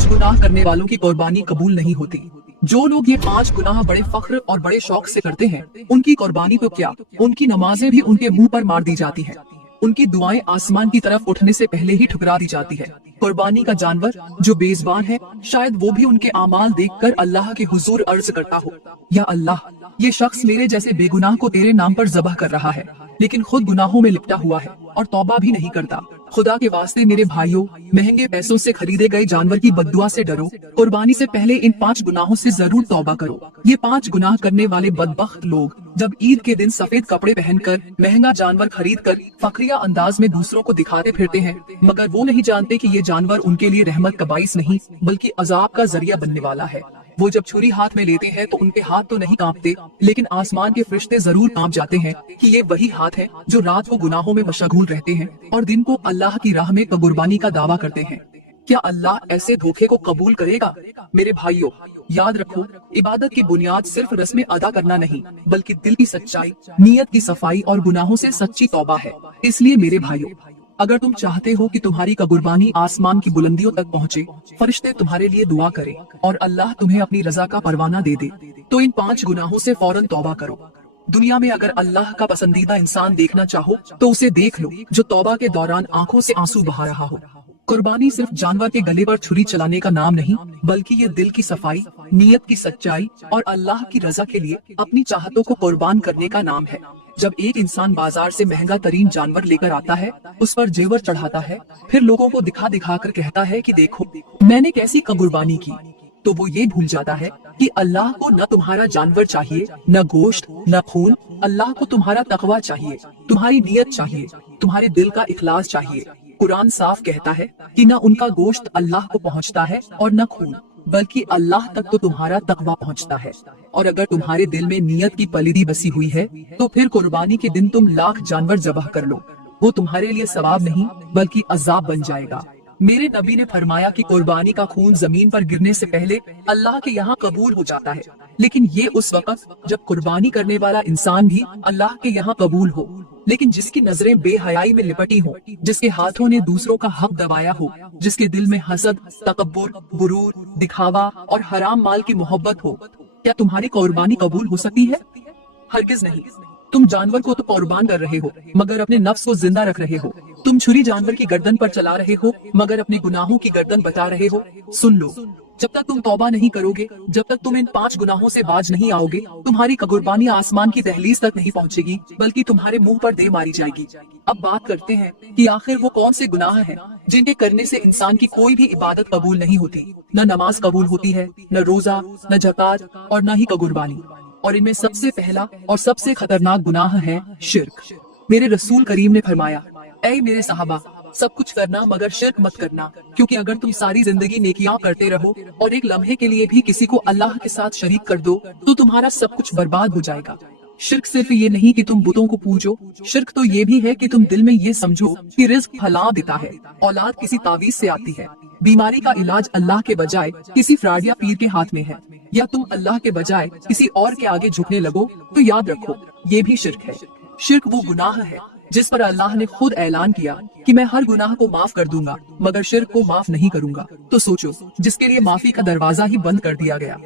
5 गुनाह करने वालों की कुर्बानी कबूल नहीं होती। जो लोग ये 5 गुनाह बड़े फख्र और बड़े शौक से करते हैं, उनकी कुर्बानी तो क्या, उनकी नमाजें भी उनके मुंह पर मार दी जाती हैं। उनकी दुआएं आसमान की तरफ उठने से पहले ही ठुकरा दी जाती है। कुर्बानी का जानवर जो बेज़बान है, शायद वो भी उनके आमाल देखकर अल्लाह के हुजूर अर्ज करता हो, या अल्लाह, ये शख्स मेरे जैसे बेगुनाह को तेरे नाम पर ज़बह कर रहा है, लेकिन खुद गुनाहों में लिपटा हुआ है और तौबा भी नहीं करता। खुदा के वास्ते मेरे भाइयों, महंगे पैसों से खरीदे गए जानवर की बद्दुआ से डरो। कुर्बानी से पहले इन 5 गुनाहों से जरूर तौबा करो। ये 5 गुनाह करने वाले बदबख्त लोग जब ईद के दिन सफेद कपड़े पहनकर महंगा जानवर खरीद कर फखरिया अंदाज में दूसरों को दिखाते फिरते हैं, मगर वो नहीं जानते कि ये जानवर उनके लिए रहमत का बाइस नहीं बल्कि अजाब का जरिया बनने वाला है। वो जब छुरी हाथ में लेते हैं तो उनके हाथ तो नहीं कांपते, लेकिन आसमान के फरिश्ते जरूर कांप जाते हैं कि ये वही हाथ है जो रात को गुनाहों में मशगूल रहते हैं और दिन को अल्लाह की राह में कुर्बानी का दावा करते हैं। क्या अल्लाह ऐसे धोखे को कबूल करेगा? मेरे भाइयों, याद रखो, इबादत की बुनियाद सिर्फ रस्में अदा करना नहीं बल्कि दिल की सच्चाई, नीयत की सफाई और गुनाहों से सच्ची तौबा है। इसलिए मेरे भाइयों, अगर तुम चाहते हो कि तुम्हारी कुर्बानी आसमान की बुलंदियों तक पहुँचे, फरिश्ते तुम्हारे लिए दुआ करें और अल्लाह तुम्हें अपनी रजा का परवाना दे दे, तो इन 5 गुनाहों से फौरन तौबा करो। दुनिया में अगर अल्लाह का पसंदीदा इंसान देखना चाहो तो उसे देख लो जो तौबा के दौरान आंखों से आंसू बहा रहा हो। कुर्बानी सिर्फ जानवर के गले पर छुरी चलाने का नाम नहीं, बल्कि ये दिल की सफाई, नीयत की सच्चाई और अल्लाह की रजा के लिए अपनी चाहतों को कुर्बान करने का नाम है। जब एक इंसान बाजार से महंगा तरीन जानवर लेकर आता है, उस पर जेवर चढ़ाता है, फिर लोगों को दिखा दिखा कर कहता है कि देखो मैंने कैसी कुर्बानी की, तो वो ये भूल जाता है कि अल्लाह को न तुम्हारा जानवर चाहिए, न गोश्त, न खून। अल्लाह को तुम्हारा तकवा चाहिए, तुम्हारी नीयत चाहिए, तुम्हारे दिल का इखलास चाहिए। कुरान साफ कहता है कि न उनका गोश्त अल्लाह को पहुंचता है और न खून, बल्कि अल्लाह तक तो तुम्हारा तकवा पहुंचता है। और अगर तुम्हारे दिल में नीयत की पलीदी बसी हुई है, तो फिर कुर्बानी के दिन तुम लाख जानवर ज़बह कर लो, वो तुम्हारे लिए सवाब नहीं बल्कि अजाब बन जाएगा। मेरे नबी ने फरमाया कि कुर्बानी का खून जमीन पर गिरने से पहले अल्लाह के यहाँ कबूल हो जाता है, लेकिन ये उस वक्त जब कुर्बानी करने वाला इंसान भी अल्लाह के यहाँ कबूल हो। लेकिन जिसकी नजरें बेहयाई में लिपटी हो, जिसके हाथों ने दूसरों का हक दबाया हो, जिसके दिल में हसद, तकब्बुर, गुरूर, दिखावा और हराम माल की मोहब्बत हो, क्या तुम्हारी कुर्बानी कबूल हो सकती है? हरगिज नहीं। तुम जानवर को तो कुर्बान कर रहे हो, मगर अपने नफ्स को जिंदा रख रहे हो। तुम छुरी जानवर की गर्दन पर चला रहे हो, मगर अपने गुनाहों की गर्दन बचा रहे हो। सुन लो, जब तक तुम तौबा नहीं करोगे, जब तक तुम इन 5 गुनाहों से बाज नहीं आओगे, तुम्हारी कुर्बानी आसमान की दहलीज तक नहीं पहुंचेगी, बल्कि तुम्हारे मुंह पर दे मारी जाएगी। अब बात करते हैं कि आखिर वो कौन से गुनाह हैं जिनके करने से इंसान की कोई भी इबादत कबूल नहीं होती। न नमाज कबूल होती है, न रोजा, न ज़कात और न ही कुर्बानी। और इनमें सबसे पहला और सबसे खतरनाक गुनाह है शिर्क। मेरे रसूल करीम ने फरमाया, ऐ मेरे सहाबा, सब कुछ करना मगर शिर्क मत करना, क्योंकि अगर तुम सारी जिंदगी नेकियां करते रहो और एक लम्हे के लिए भी किसी को अल्लाह के साथ शरीक कर दो, तो तुम्हारा सब कुछ बर्बाद हो जाएगा। शिर्क सिर्फ ये नहीं कि तुम बुतों को पूजो, शिर्क तो ये भी है कि तुम दिल में ये समझो कि रिज्क फलां देता है, औलाद किसी तावीज से आती है, बीमारी का इलाज अल्लाह के बजाय किसी फ्राड या पीर के हाथ में है, या तुम अल्लाह के बजाय किसी और के आगे झुकने लगो, तो याद रखो ये भी शिर्क है। शिर्क वो गुनाह है जिस पर अल्लाह ने खुद ऐलान किया कि मैं हर गुनाह को माफ कर दूंगा मगर शिर्क को माफ नहीं करूंगा। तो सोचो, जिसके लिए माफी का दरवाजा ही बंद कर दिया गया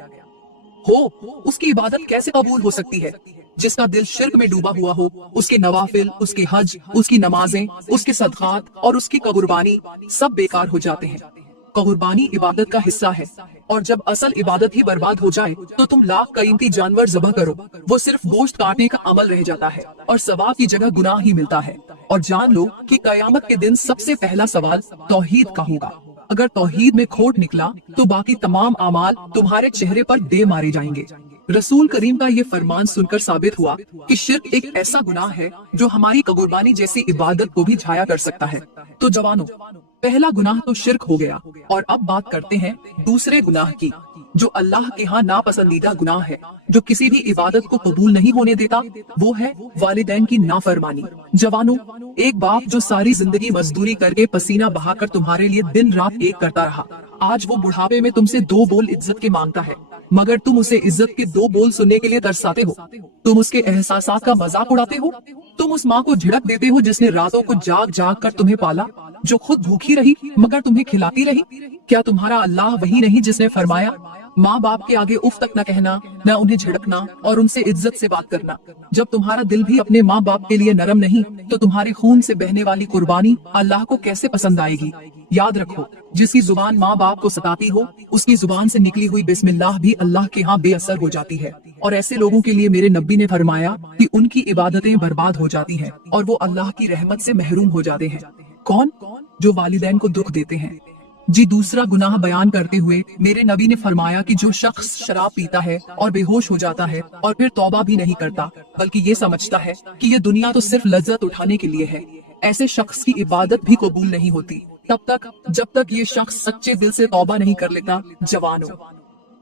हो, उसकी इबादत कैसे कबूल हो सकती है? जिसका दिल शिर्क में डूबा हुआ हो, उसके नवाफिल, उसके हज, उसकी नमाजें, उसके सदकात और उसकी कुर्बानी सब बेकार हो जाते हैं। कुर्बानी इबादत का हिस्सा है, और जब असल इबादत ही बर्बाद हो जाए तो तुम लाख कीमती जानवर ज़बह करो, वो सिर्फ गोश्त काटने का अमल रह जाता है और सवाब की जगह गुनाह ही मिलता है। और जान लो कि कयामत के दिन सबसे पहला सवाल तौहीद का होगा। अगर तौहीद में खोट निकला तो बाकी तमाम अमाल तुम्हारे चेहरे पर दे मारे जाएंगे। रसूल करीम का ये फरमान सुनकर साबित हुआ कि शिर्क एक ऐसा गुनाह है जो हमारी कुर्बानी जैसी इबादत को भी झाया कर सकता है। तो जवानों, पहला गुनाह तो शिर्क हो गया, और अब बात करते हैं दूसरे गुनाह की, जो अल्लाह के यहाँ नापसंदीदा गुनाह है, जो किसी भी इबादत को कबूल नहीं होने देता। वो है वालिदैन की नाफरमानी। जवानों, एक बाप जो सारी जिंदगी मजदूरी करके पसीना बहाकर तुम्हारे लिए दिन रात एक करता रहा, आज वो बुढ़ापे में तुमसे 2 बोल इज्जत के मांगता है, मगर तुम उसे इज्जत के 2 बोल सुनने के लिए तरसाते हो। तुम उसके एहसासात का मजाक उड़ाते हो। तुम उस माँ को झिड़क देते हो जिसने रातों को जाग जाग कर तुम्हें पाला। जो खुद भूखी रही मगर तुम्हें खिलाती रही? क्या तुम्हारा अल्लाह वही नहीं जिसने फरमाया, माँ बाप के आगे उफ तक न कहना, न उन्हें झिड़कना और उनसे इज्जत से बात करना? जब तुम्हारा दिल भी अपने माँ बाप के लिए नरम नहीं, तो तुम्हारे खून से बहने वाली कुर्बानी अल्लाह को कैसे पसंद आएगी? याद रखो, जिसकी जुबान माँ बाप को सताती हो, उसकी जुबान से निकली हुई बिस्मिल्लाह भी अल्लाह के यहाँ बेअसर हो जाती है। और ऐसे लोगों के लिए मेरे नबी ने फरमाया कि उनकी इबादतें बर्बाद हो जाती हैं और वो अल्लाह की रहमत से महरूम हो जाते हैं। कौन? जो वालिदैन को दुख देते हैं। जी, दूसरा गुनाह बयान करते हुए मेरे नबी ने फरमाया कि जो शख्स शराब पीता है और बेहोश हो जाता है और फिर तौबा भी नहीं करता, बल्कि ये समझता है कि ये दुनिया तो सिर्फ लज्जत उठाने के लिए है, ऐसे शख्स की इबादत भी कबूल नहीं होती तब तक जब तक ये शख्स सच्चे दिल से तौबा नहीं कर लेता। जवानों,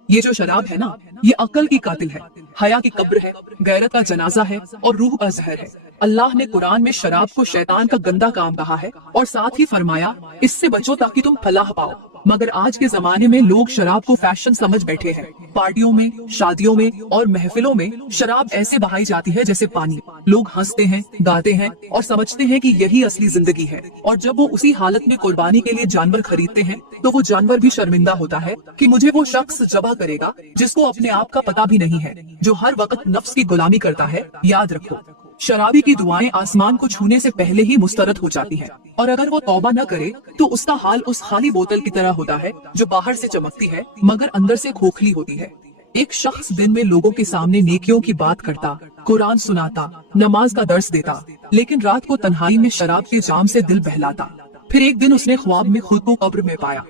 ये जो शराब है ना, ये अक्ल की कातिल है, हया की कब्र है, गैरत का जनाजा है और रूह का जहर है। अल्लाह ने कुरान में शराब को शैतान का गंदा काम कहा है और साथ ही फरमाया, इससे बचो ताकि तुम फलाह पाओ। मगर आज के जमाने में लोग शराब को फैशन समझ बैठे हैं। पार्टियों में, शादियों में और महफिलों में शराब ऐसे बहाई जाती है जैसे पानी। लोग हंसते हैं, गाते हैं और समझते हैं कि यही असली जिंदगी है। और जब वो उसी हालत में कुर्बानी के लिए जानवर खरीदते हैं, तो वो जानवर भी शर्मिंदा होता है कि मुझे वो शख्स जबा करेगा जिसको अपने आप का पता भी नहीं है, जो हर वक्त नफ्स की गुलामी करता है। याद रखो, शराबी की दुआएं आसमान को छूने से पहले ही मुस्तरद हो जाती हैं, और अगर वो तौबा न करे तो उसका हाल उस खाली बोतल की तरह होता है जो बाहर से चमकती है मगर अंदर से खोखली होती है। एक शख्स दिन में लोगों के सामने नेकियों की बात करता, कुरान सुनाता, नमाज का दर्स देता, लेकिन रात को तन्हाई में शराब के जाम से दिल बहलाता। फिर एक दिन उसने ख्वाब में खुद को कब्र में पाया,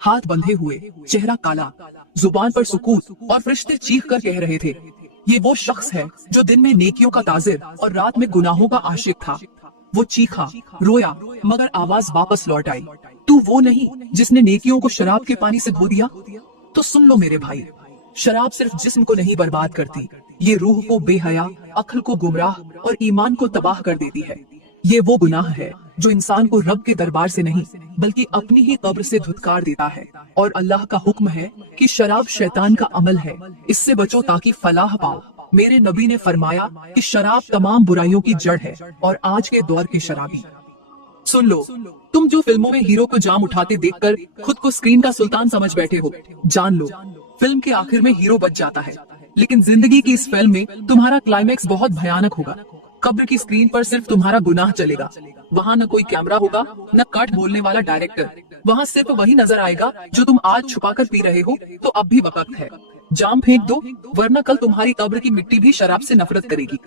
हाथ बंधे हुए, चेहरा काला, जुबान पर सुकूत और फरिश्ते चीख कर कह रहे थे, ये वो शख्स है जो दिन में नेकियों का ताजिर और रात में गुनाहों का आशिक था। वो चीखा, रोया, मगर आवाज वापस लौट आई, तू वो नहीं जिसने नेकियों को शराब के पानी से धो दिया? तो सुन लो मेरे भाई, शराब सिर्फ जिस्म को नहीं बर्बाद करती, ये रूह को बेहया, अक्ल को गुमराह और ईमान को तबाह कर देती है। ये वो गुनाह है जो इंसान को रब के दरबार से नहीं बल्कि अपनी ही कब्र से धुतकार देता है। और अल्लाह का हुक्म है कि शराब शैतान का अमल है, इससे बचो ताकि फलाह पाओ। मेरे नबी ने फरमाया कि शराब तमाम बुराइयों की जड़ है और आज के दौर के शराबी। सुन लो, तुम जो फिल्मों में हीरो को जाम उठाते देखकर खुद को स्क्रीन का सुल्तान समझ बैठे हो, जान लो फिल्म के आखिर में हीरो बच जाता है, लेकिन जिंदगी की इस फिल्म में तुम्हारा क्लाइमैक्स बहुत भयानक होगा। कब्र की स्क्रीन पर सिर्फ तुम्हारा गुनाह चलेगा, वहाँ न कोई कैमरा होगा, न कट बोलने वाला डायरेक्टर, वहाँ सिर्फ वही नजर आएगा जो तुम आज छुपा कर पी रहे हो। तो अब भी वक्त है, जाम फेंक दो, वरना कल तुम्हारी कब्र की मिट्टी भी शराब से नफरत करेगी।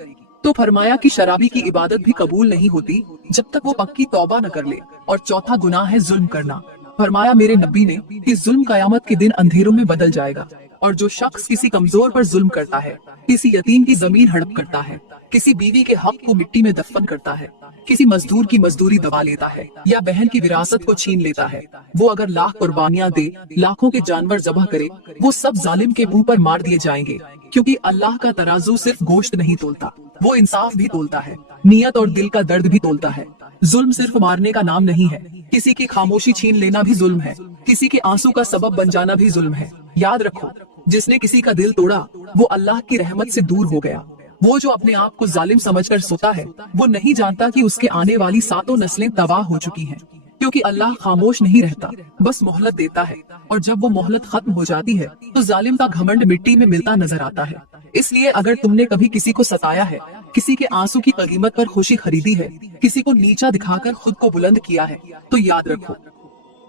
तो फरमाया कि शराबी की इबादत भी कबूल नहीं होती जब तक वो पक्की तौबा न कर ले। और चौथा गुनाह है जुल्म करना। फरमाया मेरे नबी ने कि जुल्म कयामत के दिन अंधेरों में बदल जाएगा, और जो शख्स किसी कमजोर पर जुल्म करता है, किसी यतीम की जमीन हड़प करता है, किसी बीवी के हक को मिट्टी में दफन करता है, किसी मजदूर की मजदूरी दबा लेता है या बहन की विरासत को छीन लेता है, वो अगर लाख कुर्बानियां दे, लाखों के जानवर ज़बह करे, वो सब जालिम के मुंह पर मार दिए जाएंगे। क्योंकि अल्लाह का तराजू सिर्फ गोश्त नहीं तोलता, वो इंसाफ भी तोलता है, नियत और दिल का दर्द भी तोलता है। जुल्म सिर्फ मारने का नाम नहीं है, किसी की खामोशी छीन लेना भी जुल्म है, किसी के आंसू का सबब बन जाना भी जुल्म है। याद रखो, जिसने किसी का दिल तोड़ा वो अल्लाह की रहमत से दूर हो गया। वो जो अपने आप को जालिम समझकर सोता है, वो नहीं जानता कि उसके आने वाली 7 नस्लें तबाह हो चुकी हैं। क्योंकि अल्लाह खामोश नहीं रहता, बस मोहलत देता है, और जब वो मोहलत खत्म हो जाती है तो जालिम का घमंड मिट्टी में मिलता नजर आता है। इसलिए अगर तुमने कभी किसी को सताया है, किसी के आंसू की कीमत पर खुशी खरीदी है, किसी को नीचा दिखाकर खुद को बुलंद किया है, तो याद रखो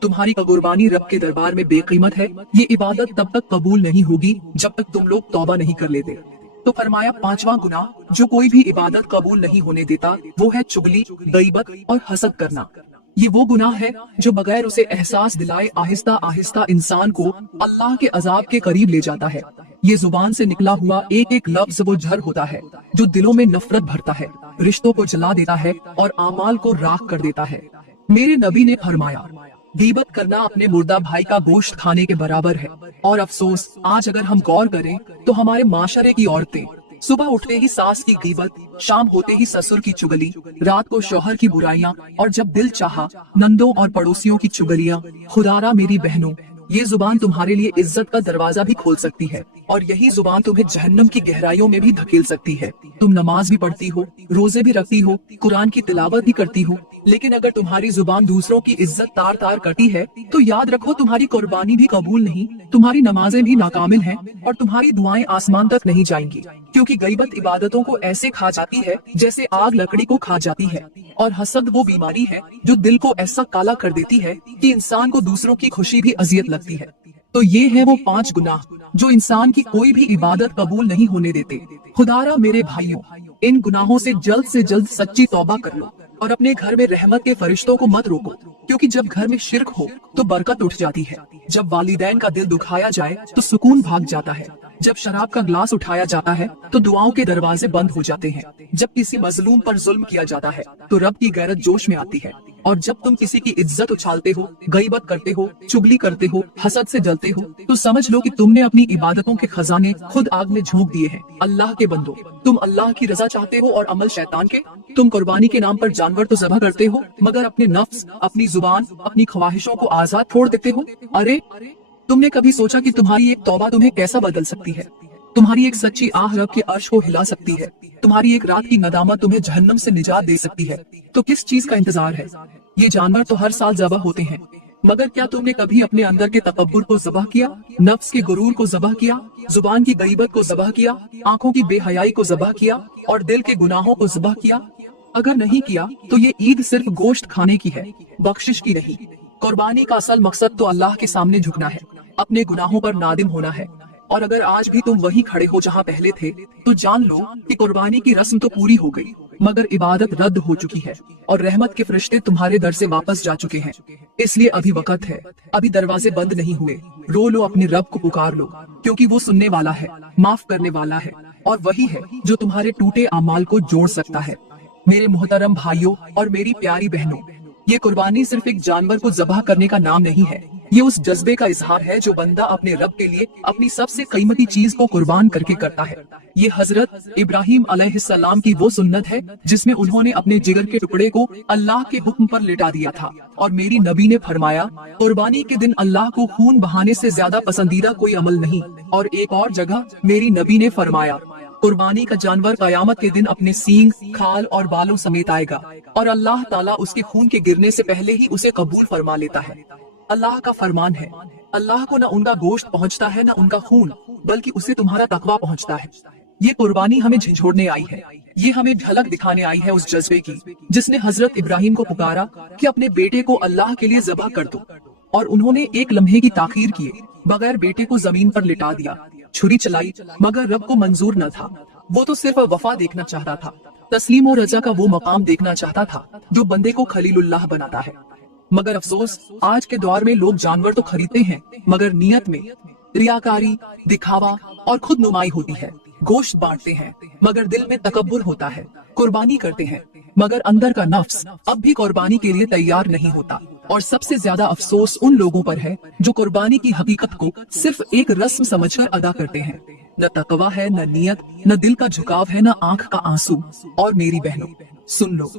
तुम्हारी कुर्बानी रब के दरबार में बेकीमत है। ये इबादत तब तक कबूल नहीं होगी जब तक तुम लोग तौबा नहीं कर लेते। तो फरमाया पांचवा गुनाह जो कोई भी इबादत कबूल नहीं होने देता, वो है चुगली, गईबत और हसद करना। ये वो गुनाह है जो बगैर उसे एहसास दिलाए आहिस्ता आहिस्ता इंसान को अल्लाह के अजाब के करीब ले जाता है। ये जुबान से निकला हुआ एक एक लफ्ज वो जहर होता है जो दिलों में नफरत भरता है, रिश्तों को जला देता है और आमाल को राख कर देता है। मेरे नबी ने फरमाया गीबत करना अपने मुर्दा भाई का गोश्त खाने के बराबर है। और अफसोस, आज अगर हम गौर करें तो हमारे माशरे की औरतें सुबह उठते ही सास की गीबत, शाम होते ही ससुर की चुगली, रात को शौहर की बुराइयां, और जब दिल चाहा नंदों और पड़ोसियों की चुगलियां। खुदारा मेरी बहनों, ये जुबान तुम्हारे लिए इज्जत का दरवाजा भी खोल सकती है और यही जुबान तुम्हें जहन्नम की गहराइयों में भी धकेल सकती है। तुम नमाज भी पढ़ती हो, रोजे भी रखती हो, कुरान की तिलावत भी करती हो, लेकिन अगर तुम्हारी जुबान दूसरों की इज्जत तार तार करती है तो याद रखो तुम्हारी कुर्बानी भी कबूल नहीं, तुम्हारी नमाजें भी नाकामिल हैं और तुम्हारी दुआएं आसमान तक नहीं जाएंगी, क्योंकि गईबत इबादतों को ऐसे खा जाती है जैसे आग लकड़ी को खा जाती है। और हसद वो बीमारी है जो दिल को ऐसा काला कर देती है कि इंसान को दूसरों की खुशी भी अजियत लगती है। तो ये है वो 5 गुनाह जो इंसान की कोई भी इबादत कबूल नहीं होने देते। खुदारा मेरे भाइयों, इन गुनाहों से जल्द सच्ची तौबा कर लो और अपने घर में रहमत के फरिश्तों को मत रोको, क्योंकि जब घर में शिर्क हो तो बरकत उठ जाती है। जब वालिदैन का दिल दुखाया जाए तो सुकून भाग जाता है। जब शराब का ग्लास उठाया जाता है तो दुआओं के दरवाजे बंद हो जाते हैं। जब किसी मजलूम पर जुल्म किया जाता है तो रब की गैरत जोश में आती है। और जब तुम किसी की इज्जत उछालते हो, गईबत करते हो, चुगली करते हो, हसद से जलते हो, तो समझ लो कि तुमने अपनी इबादतों के खजाने खुद आग में झोंक दिए हैं। अल्लाह के बंदो, तुम अल्लाह की रजा चाहते हो और अमल शैतान के। तुम कुर्बानी के नाम पर जानवर तो ज़बह करते हो, मगर अपने नफ्स, अपनी जुबान, अपनी ख्वाहिशों को आजाद छोड़ देते हो। अरे तुमने कभी सोचा कि तुम्हारी एक तौबा तुम्हें कैसा बदल सकती है? तुम्हारी एक सच्ची आह रब के अर्श को हिला सकती है। तुम्हारी एक रात की नदामत तुम्हें जहन्नम से निजात दे सकती है। तो किस चीज का इंतजार है? ये जानवर तो हर साल ज़बह होते हैं, मगर क्या तुमने कभी अपने अंदर के तकब्बुर को ज़बह किया, नफ्स के गुरूर को ज़बह किया, जुबान की गईबत को ज़बह किया, आंखों की बेहयाई को ज़बह किया और दिल के गुनाहों को ज़बह किया? अगर नहीं किया तो ये ईद सिर्फ गोश्त खाने की है, बख्शिश की नहीं। कुर्बानी का असल मकसद तो अल्लाह के सामने झुकना है, अपने गुनाहों पर नादिम होना है। और अगर आज भी तुम वही खड़े हो जहाँ पहले थे, तो जान लो कि कुर्बानी की रस्म तो पूरी हो गई, मगर इबादत रद्द हो चुकी है और रहमत के फरिश्ते तुम्हारे दर से वापस जा चुके हैं। इसलिए अभी वक्त है, अभी दरवाजे बंद नहीं हुए। रो लो, अपने रब को पुकार लो, क्योंकि वो सुनने वाला है, माफ करने वाला है और वही है जो तुम्हारे टूटे अमाल को जोड़ सकता है। मेरे मोहतरम भाइयों और मेरी प्यारी बहनों, ये कुर्बानी सिर्फ एक जानवर को ज़बह करने का नाम नहीं है। ये उस जज्बे का इजहार है जो बंदा अपने रब के लिए अपनी सबसे कीमती चीज को कुर्बान करके करता है। ये हजरत इब्राहिम अलैहिस्सलाम की वो सुन्नत है जिसमें उन्होंने अपने जिगर के टुकड़े को अल्लाह के हुक्म पर लिटा दिया था। और मेरी नबी ने फरमाया, कुर्बानी के दिन अल्लाह को खून बहाने से ज्यादा पसंदीदा कोई अमल नहीं। और एक और जगह मेरी नबी ने फरमाया, कुर्बानी का जानवर कयामत के दिन अपने सींग, खाल और बालों समेत आएगा और अल्लाह ताला उसके खून के गिरने से पहले ही उसे कबूल फरमा लेता है। अल्लाह का फरमान है, अल्लाह को न उनका गोश्त पहुंचता है न उनका खून, बल्कि उसे तुम्हारा तकवा पहुंचता है। ये कुर्बानी हमें झिझोड़ने आई है, ये हमें झलक दिखाने आई है उस जज्बे की जिसने हजरत इब्राहिम को पुकारा कि अपने बेटे को अल्लाह के लिए ज़बह कर दो। और उन्होंने एक लम्हे की ताखीर किए बगैर बेटे को जमीन पर लिटा दिया। छुरी चलाई, मगर रब को मंजूर न था। वो तो सिर्फ वफा देखना चाहता था, तस्लीम और रजा का वो मकाम देखना चाहता था जो बंदे को खलीलुल्लाह बनाता है। मगर अफसोस, आज के दौर में लोग जानवर तो खरीदते हैं, मगर नियत में रियाकारी, दिखावा और खुद नुमाई होती है। गोश्त बांटते हैं, मगर दिल में तकब्बुर होता है। कुर्बानी करते हैं, मगर अंदर का नफ्स अब भी कुर्बानी के लिए तैयार नहीं होता। और सबसे ज्यादा अफसोस उन लोगों पर है जो कुर्बानी की हकीकत को सिर्फ एक रस्म समझकर अदा करते हैं। न तकवा है, न नियत, न दिल का झुकाव है, न आंख का आंसू। और मेरी बहनों सुन लो,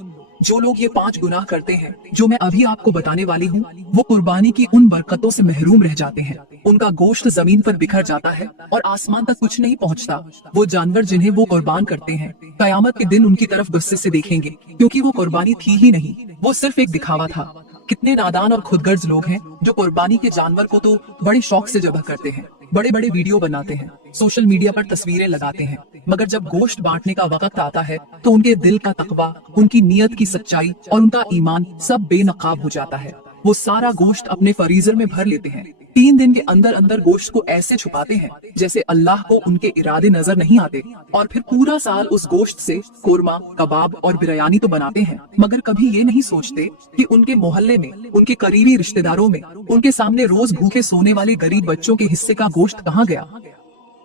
जो लोग ये 5 गुनाह करते हैं जो मैं अभी आपको बताने वाली हूँ, वो कुर्बानी की उन बरकतों से महरूम रह जाते हैं। उनका गोश्त जमीन पर बिखर जाता है और आसमान तक कुछ नहीं पहुँचता। वो जानवर जिन्हें वो कुर्बान करते हैं, कयामत के दिन उनकी तरफ गुस्से से देखेंगे, क्योंकि वो कुर्बानी थी ही नहीं, वो सिर्फ एक दिखावा था। कितने नादान और खुदगर्ज लोग हैं जो कुर्बानी के जानवर को तो बड़े शौक से ज़बह करते हैं, बड़े बड़े वीडियो बनाते हैं, सोशल मीडिया पर तस्वीरें लगाते हैं, मगर जब गोश्त बांटने का वक्त आता है तो उनके दिल का तकवा, उनकी नियत की सच्चाई और उनका ईमान सब बेनकाब हो जाता है। वो सारा गोश्त अपने फरीजर में भर लेते हैं। 3 दिन के अंदर अंदर गोश्त को ऐसे छुपाते हैं जैसे अल्लाह को उनके इरादे नजर नहीं आते। और फिर पूरा साल उस गोश्त से कोरमा, कबाब और बिरयानी तो बनाते हैं, मगर कभी ये नहीं सोचते कि उनके मोहल्ले में, उनके करीबी रिश्तेदारों में, उनके सामने रोज भूखे सोने वाले गरीब बच्चों के हिस्से का गोश्त कहाँ गया।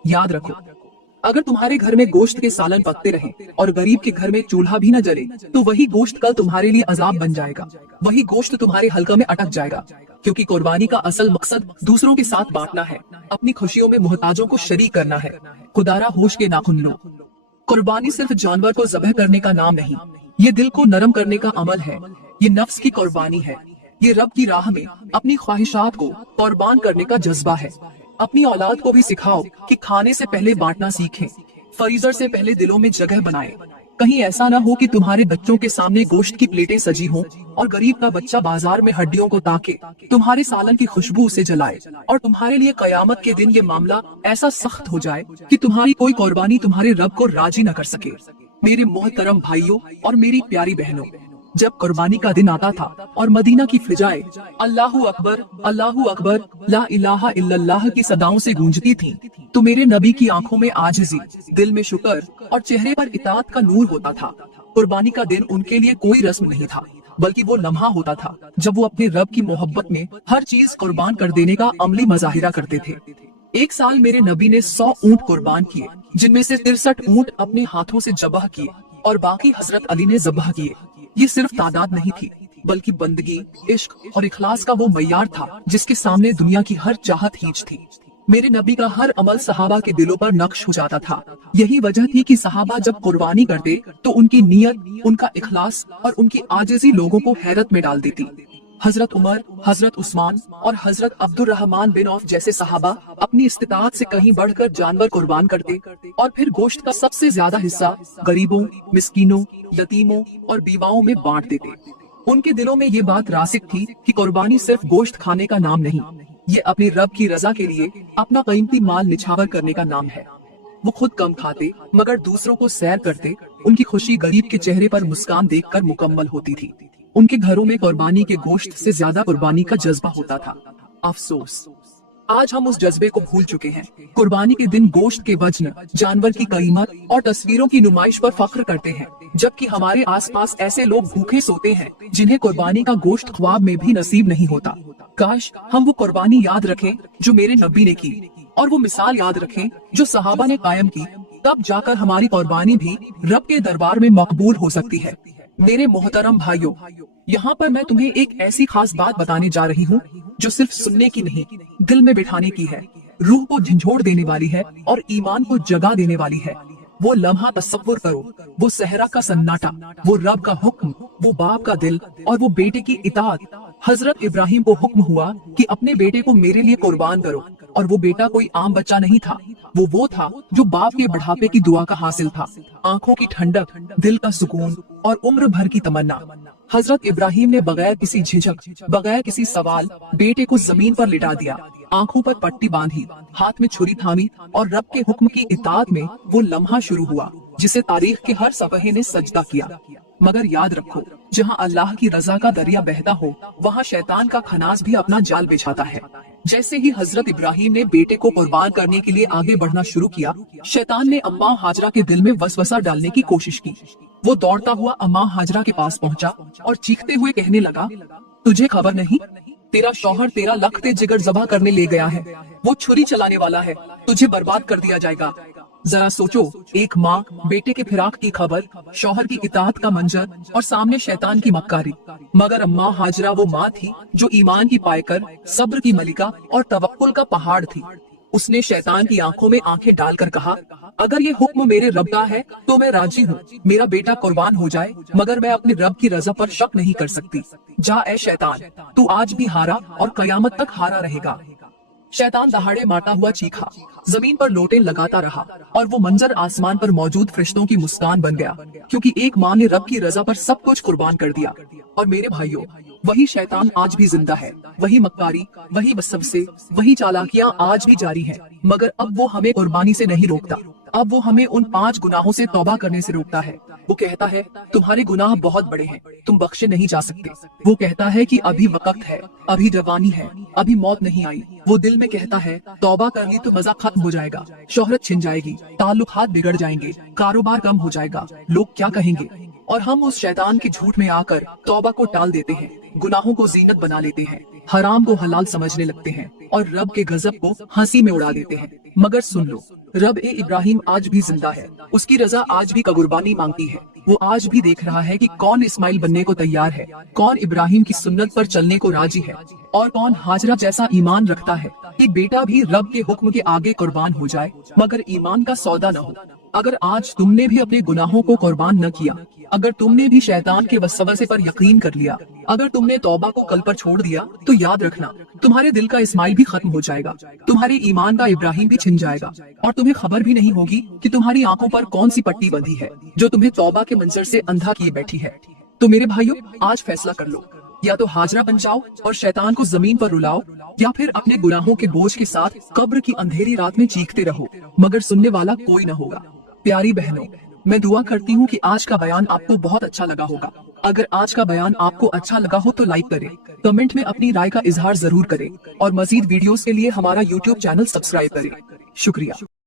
याद रखो, अगर तुम्हारे घर में गोश्त के सालन पकते रहे और गरीब के घर में चूल्हा भी न जले, तो वही गोश्त कल तुम्हारे लिए अजाब बन जाएगा। वही गोश्त तुम्हारे हलका में अटक जाएगा, क्योंकि कुर्बानी का असल मकसद दूसरों के साथ बांटना है, अपनी खुशियों में मोहताजों को शरीक करना है। खुदारा होश के नाखुन लो। कुर्बानी सिर्फ जानवर को ज़बह करने का नाम नहीं, ये दिल को नरम करने का अमल है। ये नफ्स की कुर्बानी है, ये रब की राह में अपनी ख्वाहिशात को कुर्बान करने का जज्बा है। अपनी औलाद को भी सिखाओ कि खाने से पहले बांटना सीखें, फरीजर से पहले दिलों में जगह बनाएं। कहीं ऐसा ना हो कि तुम्हारे बच्चों के सामने गोश्त की प्लेटें सजी हों और गरीब का बच्चा बाजार में हड्डियों को ताके, तुम्हारे सालन की खुशबू उसे जलाए, और तुम्हारे लिए कयामत के दिन ये मामला ऐसा सख्त हो जाए कि तुम्हारी कोई कुर्बानी तुम्हारे रब को राजी न कर सके। मेरे मोहतरम भाइयों और मेरी प्यारी बहनों, जब कुर्बानी का दिन आता था और मदीना की फिजाएं अल्लाहू अकबर ला इलाहा इल्लल्लाह की सदाओं से गूंजती थीं, तो मेरे नबी की आंखों में आजिज़ी, दिल में शुक्र और चेहरे पर इताअत का नूर होता था। कुर्बानी का दिन उनके लिए कोई रस्म नहीं था, बल्कि वो लम्हा होता था जब वो अपने रब की मोहब्बत में हर चीज कुर्बान कर देने का अमली मजाहिरा करते थे। एक साल मेरे नबी ने 100 ऊंट कुर्बान किए, जिनमें से 63 ऊंट अपने हाथों से जबह किए और बाकी हजरत अली ने जबह किए। ये सिर्फ तादाद नहीं थी, बल्कि बंदगी, इश्क और इखलास का वो मय्यार था जिसके सामने दुनिया की हर चाहत हीच थी। मेरे नबी का हर अमल सहाबा के दिलों पर नक्श हो जाता था। यही वजह थी कि सहाबा जब कुर्बानी करते तो उनकी नीयत, उनका इखलास और उनकी आजिज़ी लोगों को हैरत में डाल देती। हजरत उमर, हजरत उस्मान और हजरत अब्दुर्रहमान बिन औफ जैसे सहाबा अपनी इस्तिताअत से कहीं बढ़कर जानवर कुर्बान करते और फिर गोश्त का सबसे ज्यादा हिस्सा गरीबों, मिस्कीनों, यतीमों और बीवाओं में बांट देते। उनके दिलों में ये बात रासिक थी कि कुर्बानी सिर्फ गोश्त खाने का नाम नहीं, ये अपने रब की रजा के लिए अपना कीमती माल निछावर करने का नाम है। वो खुद कम खाते मगर दूसरों को सैर करते। उनकी खुशी गरीब के चेहरे पर मुस्कान देखकर मुकम्मल होती थी। उनके घरों में कुर्बानी के गोश्त से ज्यादा कुर्बानी का जज्बा होता था। अफसोस, आज हम उस जज्बे को भूल चुके हैं। कुर्बानी के दिन गोश्त के वजन, जानवर की कीमत और तस्वीरों की नुमाइश पर फख्र करते हैं, जबकि हमारे आसपास ऐसे लोग भूखे सोते हैं जिन्हें कुर्बानी का गोश्त ख्वाब में भी नसीब नहीं होता। काश हम वो कुर्बानी याद रखें जो मेरे नबी ने की, और वो मिसाल याद रखें जो सहाबा ने कायम की, तब जाकर हमारी कुर्बानी भी रब के दरबार में मकबूल हो सकती है। मेरे मोहतरम भाइयों, यहाँ पर मैं तुम्हें एक ऐसी खास बात बताने जा रही हूँ जो सिर्फ सुनने की नहीं, दिल में बिठाने की है, रूह को झंझोड़ देने वाली है और ईमान को जगा देने वाली है। वो लम्हा तसव्वुर करो, वो सहरा का सन्नाटा, वो रब का हुक्म, वो बाप का दिल और वो बेटे की इताअत। हजरत इब्राहिम को हुक्म हुआ कि अपने बेटे को मेरे लिए कुर्बान करो, और वो बेटा कोई आम बच्चा नहीं था, वो था जो बाप के बढ़ापे की दुआ का हासिल था। आंखों की ठंडक, दिल का सुकून और उम्र भर की तमन्ना। हजरत इब्राहिम ने बगैर किसी झिझक, बगैर किसी सवाल बेटे को जमीन पर लिटा दिया, आंखों पर पट्टी बांधी, हाथ में छुरी थामी और रब के हुक्म की इताअत में वो लम्हा शुरू हुआ जिसे तारीख के हर सफ़हे ने सजदा किया। मगर याद रखो, जहाँ अल्लाह की रजा का दरिया बहता हो, वहाँ शैतान का खनास भी अपना जाल बिछाता है। जैसे ही हजरत इब्राहिम ने बेटे को कुर्बान करने के लिए आगे बढ़ना शुरू किया, शैतान ने अम्मा हाजरा के दिल में वसवसा डालने की कोशिश की। वो दौड़ता हुआ अम्मा हाजरा के पास पहुंचा और चीखते हुए कहने लगा, तुझे खबर नहीं, तेरा शौहर तेरा लखते जिगर ज़बह करने ले गया है। वो छुरी चलाने वाला है, तुझे बर्बाद कर दिया जाएगा। जरा सोचो, एक माँ, बेटे के फिराक की खबर, शौहर की इताअत का मंजर और सामने शैतान की मक्कारी। मगर अम्मा हाजरा वो माँ थी जो ईमान की पायकर, सब्र की मलिका और तवक्कुल का पहाड़ थी। उसने शैतान की आंखों में आंखें डालकर कहा, अगर ये हुक्म मेरे रब का है तो मैं राजी हूँ, मेरा बेटा कुर्बान हो जाए, मगर मैं अपने रब की रजा पर शक नहीं कर सकती। जा ए शैतान, तू आज भी हारा और कयामत तक हारा रहेगा। शैतान दहाड़े मारता हुआ चीखा, जमीन पर लोटे लगाता रहा, और वो मंजर आसमान पर मौजूद फरिश्तों की मुस्कान बन गया, क्योंकि एक माँ ने रब की रजा पर सब कुछ कुर्बान कर दिया। और मेरे भाइयों, वही शैतान आज भी जिंदा है, वही मक्कारी, वही वसवसे, वही चालाकियां आज भी जारी हैं। मगर अब वो हमें कुर्बानी से नहीं रोकता, अब वो हमें उन 5 गुनाहों से तौबा करने से रोकता है। वो कहता है, तुम्हारे गुनाह बहुत बड़े हैं, तुम बख्शे नहीं जा सकते। वो कहता है कि अभी वक्त है, अभी जवानी है, अभी मौत नहीं आई। वो दिल में कहता है, तौबा कर ली तो मजा खत्म हो जाएगा, शोहरत छिन जाएगी, ताल्लुकात बिगड़ जाएंगे, कारोबार कम हो जाएगा, लोग क्या कहेंगे। और हम उस शैतान के झूठ में आकर तौबा को टाल देते हैं, गुनाहों को जीनत बना लेते हैं, हराम को हलाल समझने लगते हैं और रब के गजब को हंसी में उड़ा देते हैं। मगर सुन लो, रब ए इब्राहिम आज भी जिंदा है, उसकी रजा आज भी कुर्बानी मांगती है। वो आज भी देख रहा है कि कौन इस्माइल बनने को तैयार है, कौन इब्राहिम की सुन्नत पर चलने को राजी है, और कौन हाजरा जैसा ईमान रखता है कि बेटा भी रब के हुक्म के आगे कुर्बान हो जाए, मगर ईमान का सौदा न हो। अगर आज तुमने भी अपने गुनाहों को कुर्बान न किया, अगर तुमने भी शैतान के वसवसे पर यकीन कर लिया, अगर तुमने तौबा को कल पर छोड़ दिया, तो याद रखना तुम्हारे दिल का इस्माइल भी खत्म हो जाएगा, तुम्हारे ईमान का इब्राहिम भी छिन जाएगा, और तुम्हें खबर भी नहीं होगी कि तुम्हारी आंखों पर कौन सी पट्टी बंधी है जो तुम्हें तौबा के मंजर से अंधा किए बैठी है। तो मेरे भाइयों, आज फैसला कर लो, या तो हाजरा बन जाओ और शैतान को जमीन पर रुलाओ, या फिर अपने गुनाहों के बोझ के साथ कब्र की अंधेरी रात में चीखते रहो, मगर सुनने वाला कोई न होगा। प्यारी बहनों, मैं दुआ करती हूँ कि आज का बयान आपको बहुत अच्छा लगा होगा। अगर आज का बयान आपको अच्छा लगा हो तो लाइक करें, कमेंट में अपनी राय का इजहार जरूर करें, और मजीद वीडियोस के लिए हमारा यूट्यूब चैनल सब्सक्राइब करें। शुक्रिया।